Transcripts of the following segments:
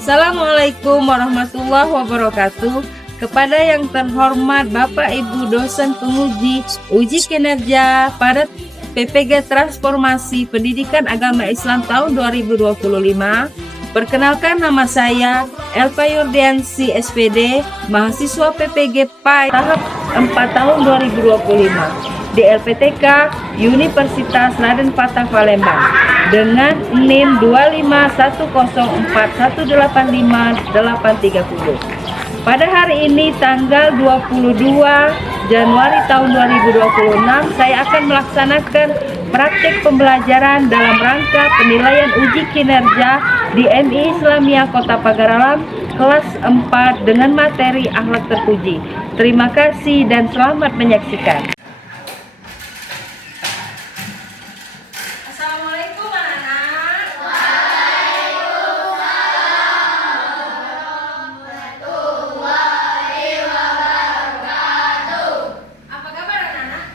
Assalamualaikum warahmatullahi wabarakatuh. Kepada yang terhormat Bapak Ibu dosen penguji uji kinerja pada PPG Transformasi Pendidikan Agama Islam tahun 2025. Perkenalkan, nama saya Elva Yurdiansi SPD, mahasiswa PPG PAI tahap 4 tahun 2025 di LPTK Universitas Raden Fatah Palembang dengan NIM 25104185830. Pada hari ini tanggal 22 Januari tahun 2026, saya akan melaksanakan praktik pembelajaran dalam rangka penilaian uji kinerja di MI Islamiyah Kota Pagaralam kelas 4 dengan materi akhlak terpuji. Terima kasih dan selamat menyaksikan. Assalamualaikum anak-anak. Apa kabar anak-anak?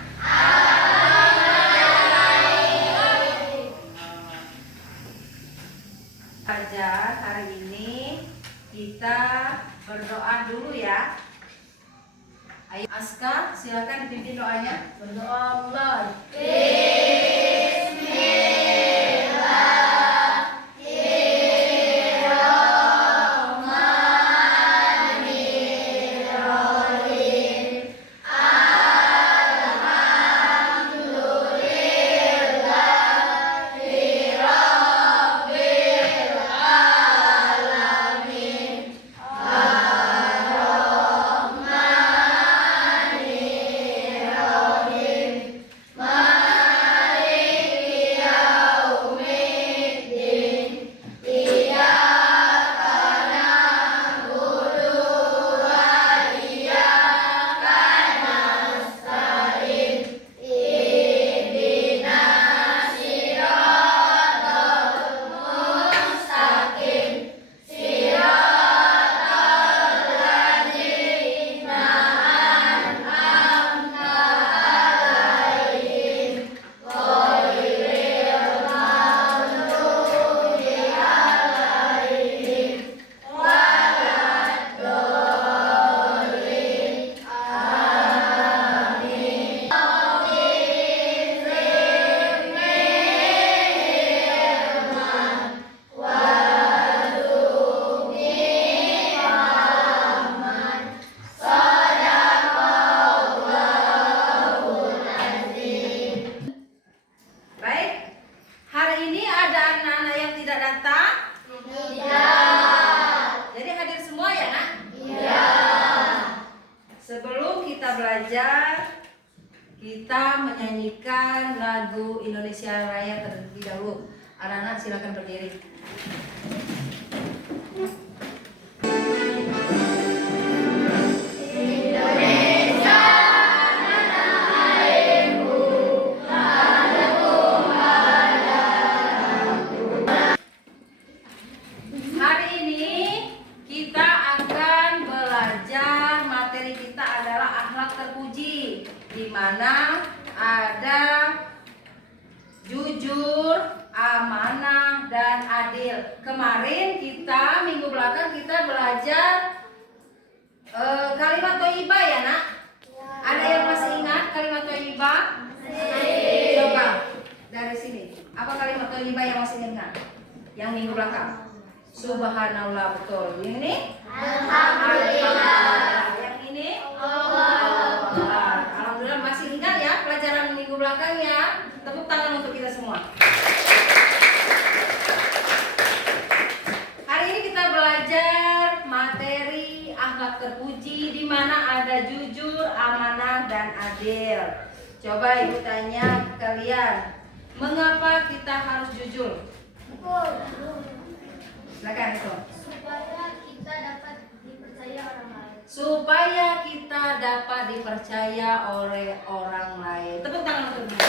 Pelajar hari ini kita berdoa dulu ya. Ayo Aska, silakan dipimpin doanya. Berdoa mulai. Kita menyanyikan lagu Indonesia Raya terlebih dahulu. Anak-anak silakan berdiri. Hari ini kita akan belajar, materi kita adalah akhlak terpuji, di mana ada jujur, amanah, dan adil. Kemarin minggu belakang kita belajar kalimat thayyibah ya nak? Ada yang masih ingat kalimat thayyibah? Coba dari sini. Apa kalimat thayyibah yang masih ingat? Yang minggu belakang? Subhanallah, betul. Yang ini? Alhamdulillah. Yang ini? Alhamdulillah. Masih ingat ya pelajaran minggu belakang ya? Tepuk tangan untuk kita semua. Hari ini kita belajar materi akhlak terpuji, di mana ada jujur, amanah, dan adil. Coba ibu tanya kalian, mengapa kita harus jujur? Silakan itu. Supaya kita dapat dipercaya oleh orang lain. Tepuk tangan untuk dia.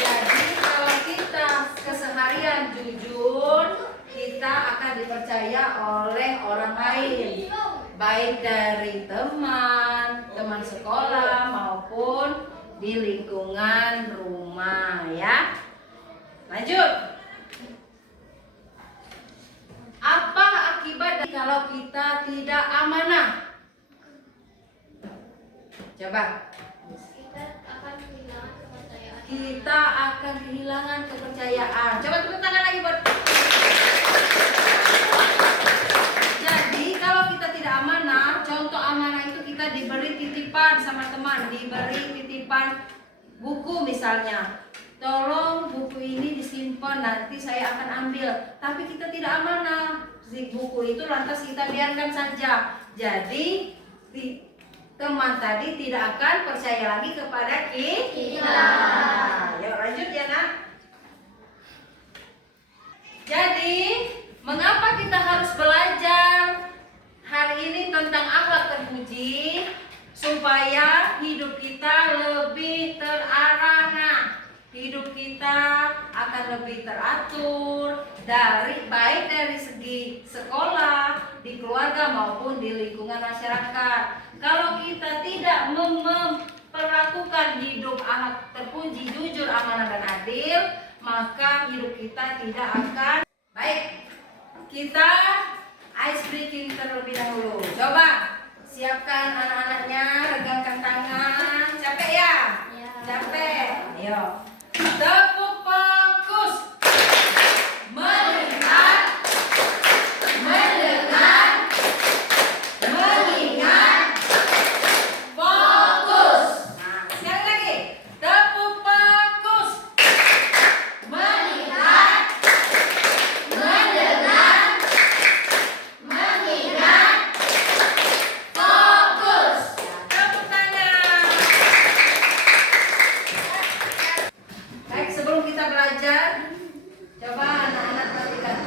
Jadi kalau kita keseharian jujur, kita akan dipercaya oleh orang lain, baik dari teman sekolah maupun di lingkungan rumah ya. Lanjut. kalau kita tidak amanah? Coba. Kita akan kehilangan kepercayaan. Coba tepuk tangan lagi buat. Jadi kalau kita tidak amanah, contoh amanah itu kita diberi titipan sama teman, diberi titipan buku misalnya. Tolong buku ini disimpan, nanti saya akan ambil. Tapi kita tidak amanah, si buku itu lantas kita biarkan saja. Jadi teman tadi tidak akan percaya lagi kepada kita. Yuk lanjut ya nak. Jadi mengapa kita harus belajar hari ini tentang akhlak terpuji? Supaya hidup kita lebih terarah. Nah, hidup kita akan lebih teratur baik dari segi sekolah, di keluarga maupun di lingkungan masyarakat. Kalau kita tidak memperlakukan hidup akhlak terpuji, jujur, amanah dan adil, maka hidup kita tidak akan baik. Kita ice breaking terlebih dahulu. Coba siapkan anak-anaknya, regangkan tangan. Capek ya? Ya. Capek. Ayo. Tepuk fokus. Melihat, mendengar, mengingat, fokus. Nah, sekali lagi. Tepuk fokus. Melihat, mendengar, mengingat, fokus. Tepuk tangan. Baik, sebelum kita belajar, coba anak-anak perhatikan.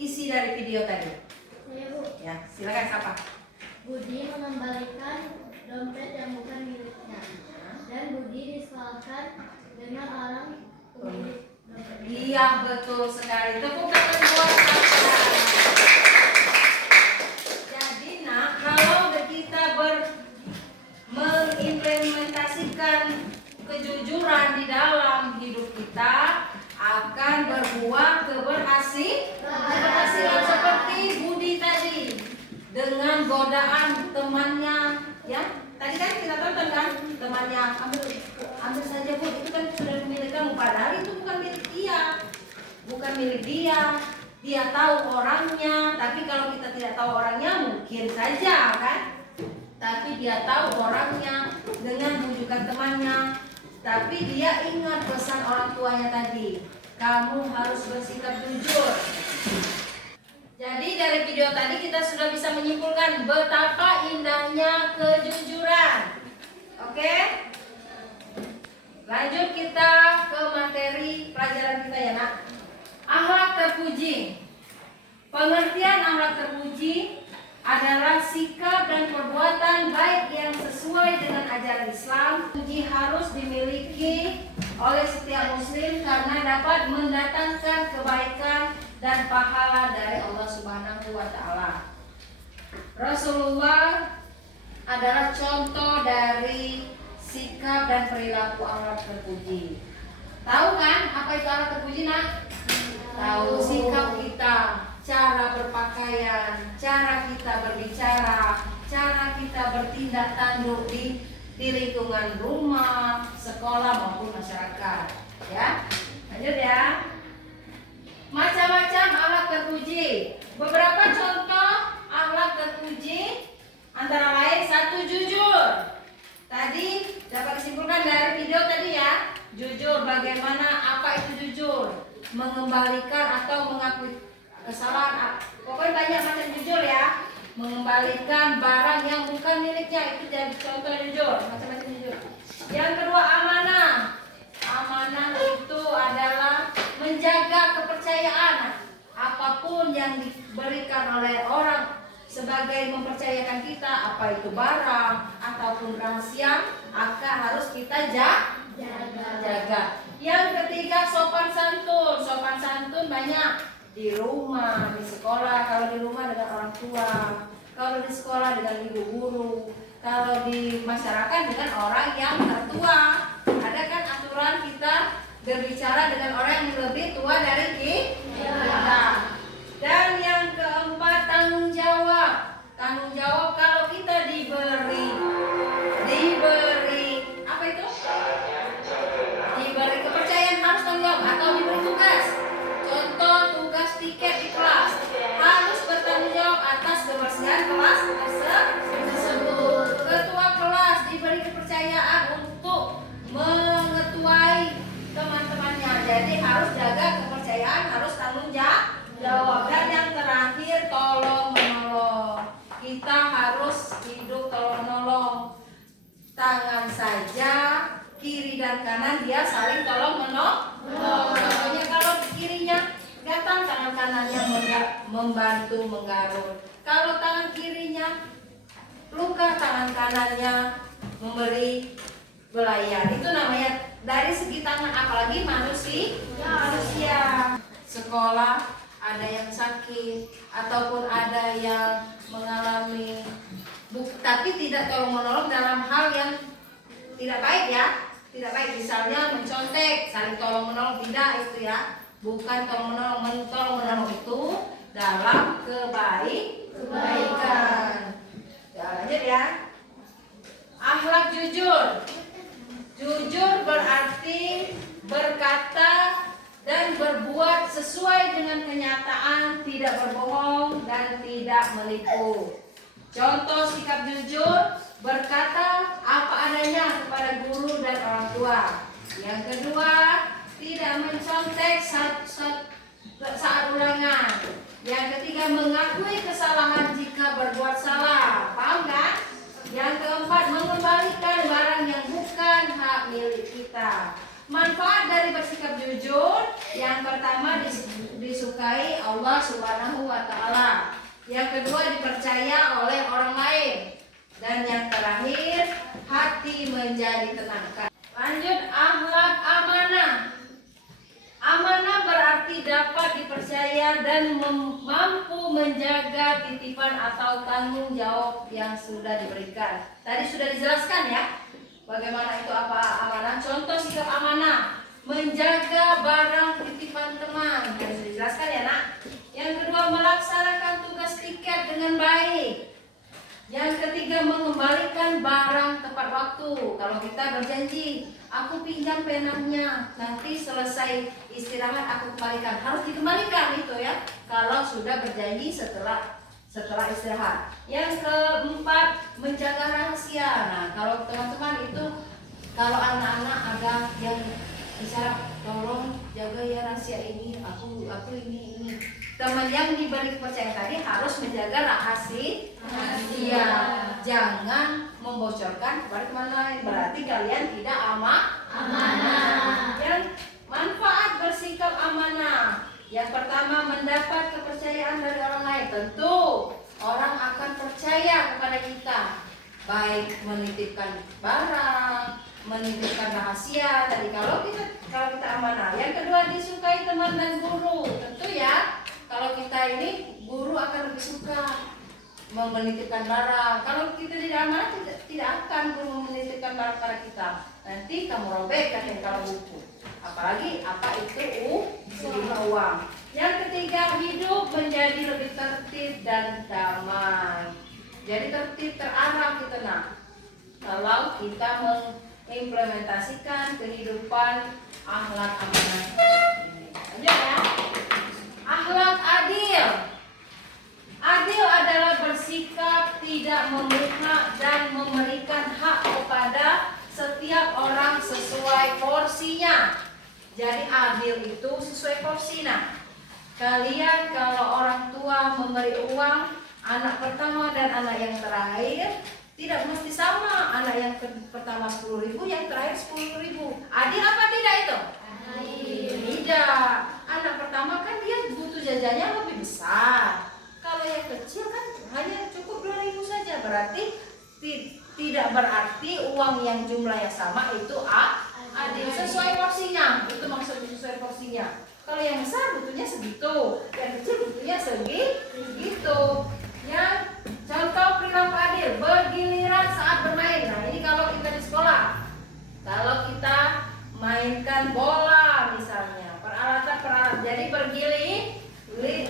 isi dari video tadi? Saya Bu, Ya, silakan siapa? Budi mengembalikan dompet yang bukan miliknya, dan Budi disekolahkan dengan orang pemilik dompet. Iya, betul sekali. Tepuk tangan buat Sasha. Jadi nak, kalau kita mengimplementasikan kejujuran di dalam hidup kita, akan berbuah keberhasilan seperti Budi tadi dengan godaan temannya, ya. Tadi kan kita tonton kan temannya, ambil saja Bu, itu kan sudah milik kamu, padahal itu bukan milik dia. Dia tahu orangnya, tapi kalau kita tidak tahu orangnya mungkin saja kan. Tapi dia tahu orangnya dengan bujukan temannya. Tapi dia ingat pesan orang tuanya tadi, kamu harus bersikap jujur. Jadi dari video tadi kita sudah bisa menyimpulkan betapa indahnya kejujuran. Oke? Lanjut kita ke materi pelajaran kita ya nak. Akhlak terpuji. Pengertian akhlak terpuji adalah sikap dan perbuatan baik yang sesuai dengan ajaran Islam. Puji harus dimiliki oleh setiap muslim karena dapat mendatangkan kebaikan dan pahala dari Allah Subhanahu wa taala. Rasulullah adalah contoh dari sikap dan perilaku akhlak terpuji. Tahu kan apa itu akhlak terpuji nak? Tahu sikap kita, cara berpakaian, cara kita berbicara, cara kita bertindak tanduk di lingkungan rumah, sekolah maupun masyarakat. Ya, lanjut ya. Macam-macam akhlak terpuji. Beberapa contoh akhlak terpuji antara lain satu, jujur. Tadi dapat disimpulkan dari video tadi ya. Jujur, bagaimana, apa itu jujur? Mengembalikan atau mengakui kesalahan. Pokoknya banyak macam jujur ya. Mengembalikan barang yang bukan miliknya, itu jadi contoh jujur. Macam-macam jujur. Yang kedua, amanah. Amanah itu adalah menjaga kepercayaan. Apapun yang diberikan oleh orang sebagai mempercayakan kita, apa itu barang ataupun rahasia, akan harus kita jaga. Yang ketiga, sopan santun. Sopan santun banyak di rumah, di sekolah. Kalau di rumah dengan orang tua, kalau di sekolah dengan ibu guru, kalau di masyarakat dengan orang yang tertua. Ada kan aturan kita berbicara dengan orang yang lebih tua dari kita. Dan yang keempat, tanggung jawab. Tanggung jawab kalau kita diberi apa itu? Diberi kepercayaan harus tanggung jawab atau diberi tugas. Contoh tugas tiket di kelas, harus bertanggung jawab atas kebersihan kelas tersebut. Ketua kelas diberi kepercayaan untuk mengetuai teman-temannya. Jadi harus jaga kepercayaan, harus tanggung jawab. Dan yang terakhir, tolong menolong. Kita harus hidup tolong menolong. Tangan saja, kiri dan kanan dia saling tolong menolong. Contohnya kalau kirinya datang, tangan kanannya membantu menggaruk. Kalau tangan kirinya luka, tangan kanannya memberi belayan. Itu namanya dari segi tangan, apalagi manusia. Sekolah ada yang sakit ataupun ada yang mengalami tapi tidak tolong menolong dalam hal yang tidak baik ya. Tidak baik, misalnya mencontek, saling tolong menolong, tidak itu ya. Bukan tolong menolong itu dalam kebaikan. Ya, lanjut ya. Akhlak jujur. Jujur berarti berkata dan berbuat sesuai dengan kenyataan, tidak berbohong dan tidak menipu. Contoh sikap jujur, berkata apa adanya kepada guru dan orang tua. Yang kedua, tidak mencontek saat ulangan. Yang ketiga, mengakui kesalahan jika berbuat salah. Paham kan? Yang keempat, mengembalikan barang yang bukan hak milik kita. Manfaat dari bersikap jujur, yang pertama disukai Allah Subhanahu wa Ta'ala, yang kedua dipercaya oleh orang lain, dan yang terakhir hati menjadi tenang. Lanjut, akhlak amanah. Amanah berarti dapat dipercaya dan mampu menjaga titipan atau tanggung jawab yang sudah diberikan. Tadi sudah dijelaskan ya, bagaimana itu apa amanah. Contoh sikap amanah, menjaga barang titipan teman. Yang sudah dijelaskan ya nak. Yang kedua, melaksanakan tugas tiket dengan baik. Yang ketiga, mengembalikan barang tepat waktu. Kalau kita berjanji, aku pinjam penanya, nanti selesai istirahat aku kembalikan. Harus dikembalikan itu ya. Kalau sudah berjanji setelah istirahat. Yang keempat, menjaga rahasia. Nah, kalau teman-teman itu, kalau anak-anak ada yang bicara, tolong jaga ya rahasia ini, aku ini. Teman yang diberi kepercayaan tadi harus menjaga rahasia. Jangan membocorkan kepada teman lain. Berarti kalian tidak amanah. Yang manfaat bersikap amanah. Yang pertama, mendapat kepercayaan dari orang lain. Tentu orang akan percaya kepada kita, baik menitipkan barang, menitipkan rahasia. Tadi kalau kita amanah. Yang kedua, disukai teman dan guru. Tentu ya, kalau kita ini guru akan lebih suka menitipkan barang. Kalau kita tidak amanah, tidak akan guru menitipkan barang pada kita. Nanti kamu robekkan yang kalau buku. Apalagi apa itu sejumlah uang. Yang ketiga, hidup menjadi lebih tertib dan damai. Jadi tertib terarah kita nak. Kalau kita mengimplementasikan kehidupan akhlak amanah ini. Lanjut ya. Akhlak adil. Adil adalah bersikap tidak memihak dan memberikan hak kepada setiap orang sesuai porsinya. Jadi adil itu sesuai porsi. Nah, kalian kalau orang tua memberi uang anak pertama dan anak yang terakhir, tidak mesti sama. Anak yang pertama 10.000, yang terakhir 10.000. Adil apa tidak itu? Adil. Tidak. Anak pertama kan dia butuh jajannya lebih besar. Kalau yang kecil kan hanya cukup 2.000 saja. Berarti tidak berarti uang yang jumlahnya sama itu adil. Sesuai porsinya. Itu maksudnya sesuai porsinya. Kalau yang besar butuhnya segitu, yang kecil butuhnya segitu. Yang contoh perilaku adil, bergiliran saat bermain. Nah, ini kalau kita di sekolah. Kalau kita mainkan bola misalnya, peralatan. Jadi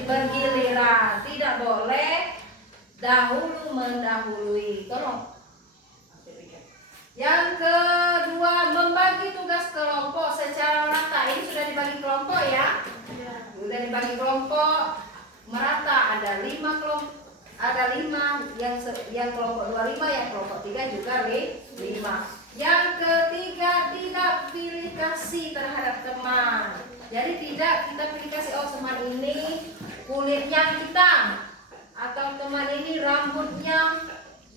bergiliran, tidak boleh dahulu mendahului. Tolong. Yang kedua, membagi tugas kelompok secara merata. Ini sudah dibagi kelompok ya? Sudah dibagi kelompok merata. Ada 5 kelompok. Ada 5 yang kelompok 25, yang kelompok 3 juga 5. Yang ketiga, tidak pilih kasih terhadap teman. Jadi tidak kita pilih kasih, oh teman ini kulitnya hitam, atau teman ini rambutnya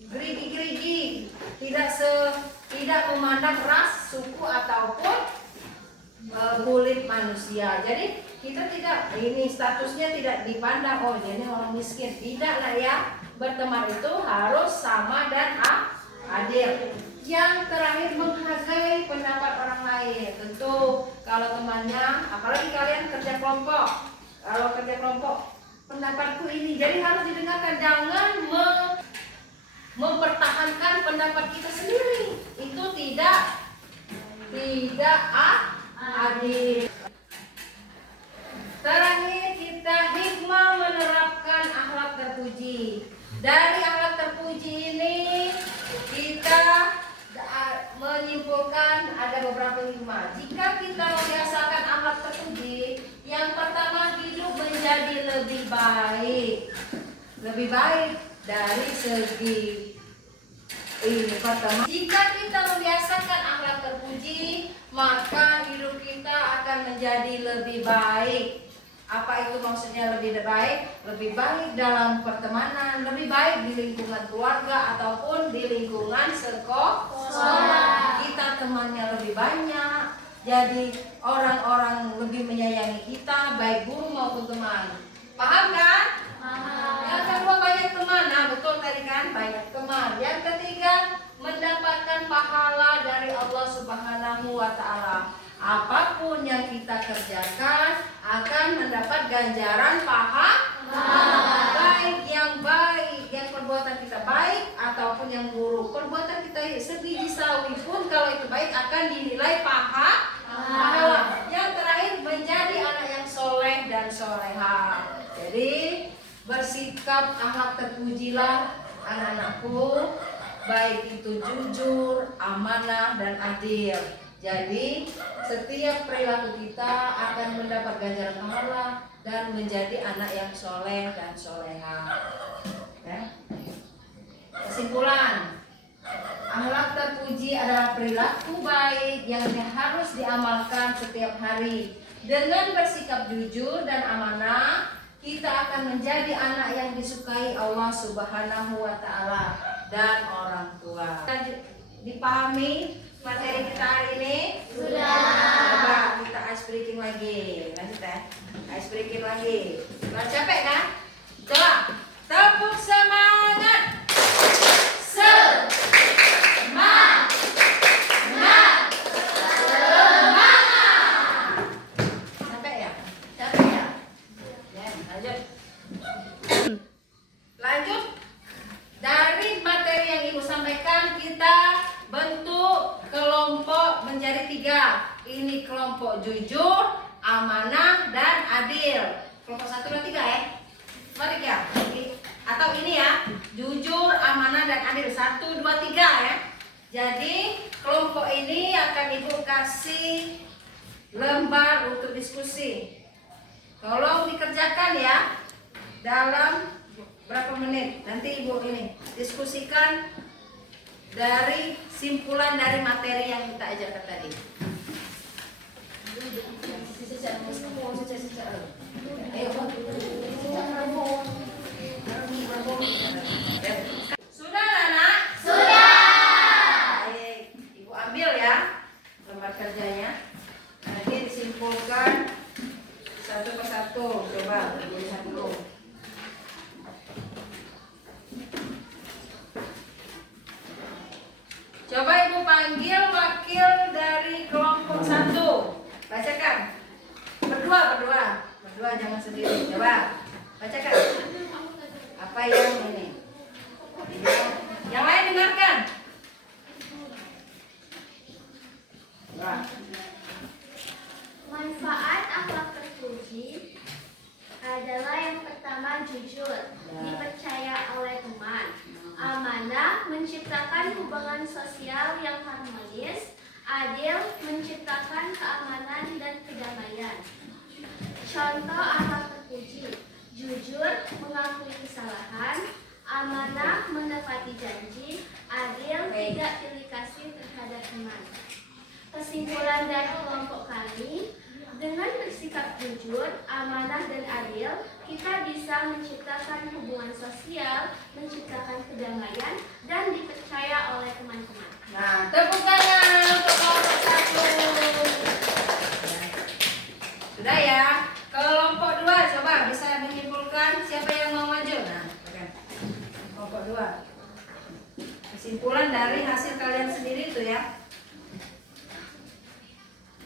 gerigi-gerigi. Tidak memandang ras, suku ataupun kulit manusia. Jadi kita tidak, ini statusnya tidak dipandang, oh ini orang miskin. Tidak lah ya. Berteman itu harus sama dan adil. Yang terakhir, menghargai pendapat orang lain. Tentu kalau temannya, apalagi kalian kerja kelompok. Kalau kerja kelompok, pendapatku ini, jadi harus didengarkan. Jangan mempertahankan pendapat kita sendiri. Itu tidak adil. Terakhir, kita hikmah menerapkan akhlak terpuji. Dari akhlak terpuji ini kita menyimpulkan ada beberapa hikmah. Jika kita membiasakan akhlak terpuji, yang pertama, hidup menjadi lebih baik dari segi ini. Pertama, jika kita membiasakan akhlak terpuji, maka hidup kita akan menjadi lebih baik. Apa itu maksudnya lebih baik? Lebih baik dalam pertemanan, lebih baik di lingkungan keluarga ataupun di lingkungan sekolah. Kita temannya lebih banyak, jadi orang-orang lebih menyayangi kita, baik guru maupun teman. Paham kan? Yang kedua banyak teman. Nah betul tadi kan, banyak teman. Yang ketiga mendapatkan pahala dari Allah Subhanahu wa Ta'ala. Apapun yang kita kerjakan akan mendapat ganjaran pahala. Baik yang perbuatan kita baik ataupun yang buruk. Perbuatan kita sebiji sawi pun kalau itu baik akan dinilai pahala. Yang terakhir menjadi anak yang soleh dan soleha. Jadi bersikap akhlak terpujilah anak-anakku, baik itu jujur, amanah dan adil. Jadi setiap perilaku kita akan mendapat ganjaran pahala dan menjadi anak yang soleh dan soleha. Ya. Kesimpulan, akhlak terpuji adalah perilaku baik yang harus diamalkan setiap hari. Dengan bersikap jujur dan amanah, kita akan menjadi anak yang disukai Allah Subhanahu wa Ta'ala dan orang tua. Dipahami materi kita hari ini? Sudah. Coba kita ice breaking lagi. Lanjut ya. Ice breaking lagi. Udah capek kan? Coba tepuk semangat. Semangat. Capek ya? Capek ya? Ya, lanjut. Lanjut. Dari materi yang Ibu sampaikan, kita bentuk kelompok menjadi 3. Ini kelompok jujur, amanah, dan adil. Kelompok 1, 2, 3 ya. Balik ya. Atau ini ya, jujur, amanah, dan adil. 1, 2, 3 ya. Jadi kelompok ini akan Ibu kasih lembar untuk diskusi. Tolong dikerjakan ya dalam berapa menit. Nanti Ibu ini diskusikan dari simpulan dari materi yang kita ajarkan tadi. Sudah anak? Sudah. Baik, Ibu ambil ya lembar kerjanya. Nanti disimpulkan satu persatu. Coba Ibu lihat dulu. Coba Ibu panggil wakil dari kelompok 1. Bacakan. Berdua jangan sendiri. Coba bacakan. Apa yang ini? Yang lain dengarkan. Coba. Manfaat akhlak terpuji adalah yang pertama jujur, dipercaya oleh teman. Amanah, menciptakan hubungan sosial yang harmonis. Adil, menciptakan keamanan dan kedamaian. Contoh akhlak terpuji: jujur, mengakui kesalahan. Amanah, menepati janji. Adil, tidak pilih kasih terhadap teman. Kesimpulan dari kelompok kami, dengan bersikap jujur, amanah, dan adil, kita bisa menciptakan hubungan sosial, menciptakan kedamaian, dan dipercaya oleh teman-teman. Nah, tepuk tangan untuk kelompok 1. Sudah ya. Kelompok 2 coba bisa menyimpulkan siapa yang mau maju. Nah, kelompok 2. Kesimpulan dari hasil kalian sendiri itu ya.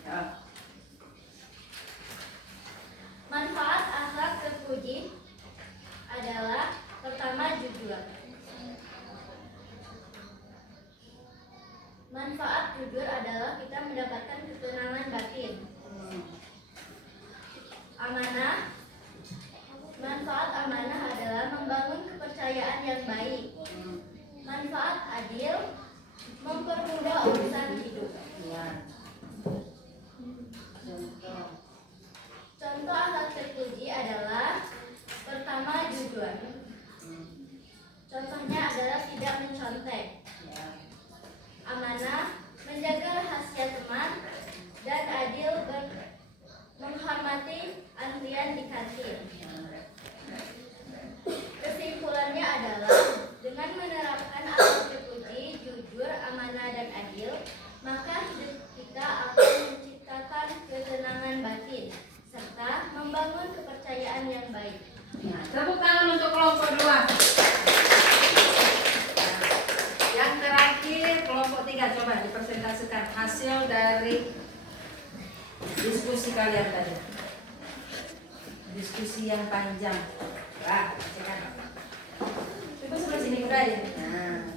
Ya. Manfaat akhlak terpuji adalah pertama jujur. Manfaat jujur adalah kita mendapatkan ketenangan batin. kepercayaan yang baik. Nah, tepuk tangan untuk kelompok 2. Nah, yang terakhir kelompok 3, coba dipresentasikan hasil dari diskusi kalian tadi. Diskusi yang panjang. Wah, bacakan. Coba sebelah sini udah ya. Nah,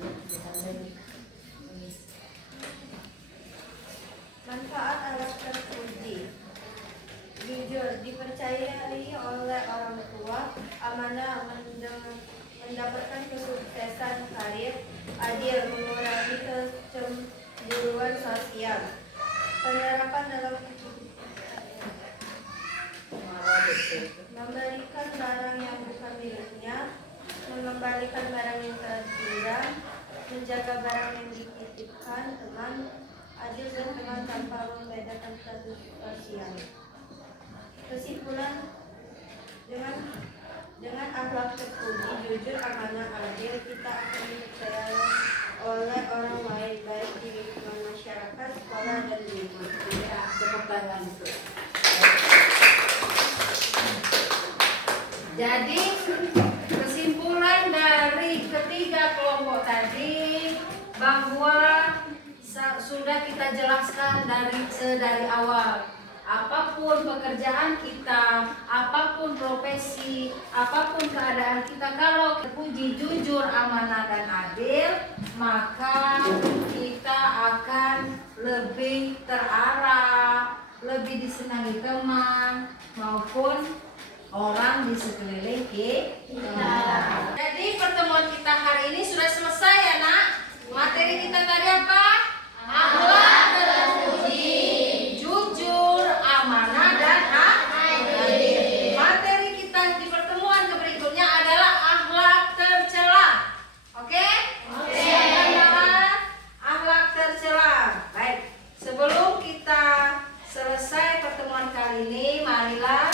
Manfaat alat terpuji. Jujur, dipercayai oleh orang tua, amanah mendapatkan kesuksesan karir, adil, mengurangi kecemburuan sosial, penerapan dalam memberikan barang yang bukan miliknya, mengembalikan barang yang terhilang, menjaga barang yang dititipkan teman, adil dan teman tanpa membedakan status sosial. Kesimpulan, dengan akhlak terpuji, jujur, amanah, adil, kita akan dipercaya oleh orang lain, baik di lingkungan masyarakat, sekolah, dan di rumah. ya, tepuk tangan. Jadi kesimpulan dari ketiga kelompok tadi bahwa sudah kita jelaskan dari awal, apapun pekerjaan kita, apapun profesi, apapun keadaan kita, kalau terpuji, jujur, amanah, dan adil, maka kita akan lebih terarah, lebih disenangi teman maupun orang di sekeliling kita. Jadi pertemuan kita hari ini sudah selesai ya nak. Materi kita tadi apa? Akhlak terpuji, jujur, amanah, dan adil. Materi kita di pertemuan berikutnya adalah akhlak tercela. Oke? Oke. Akhlak tercela. Baik. Sebelum kita selesai pertemuan kali ini, marilah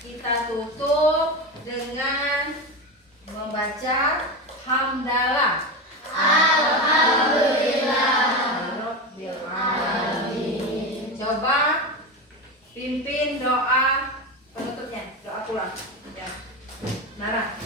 kita tutup dengan membaca hamdalah. Alhamdulillah. Coba pimpin doa penutupnya, doa pulang. Ya. Nara.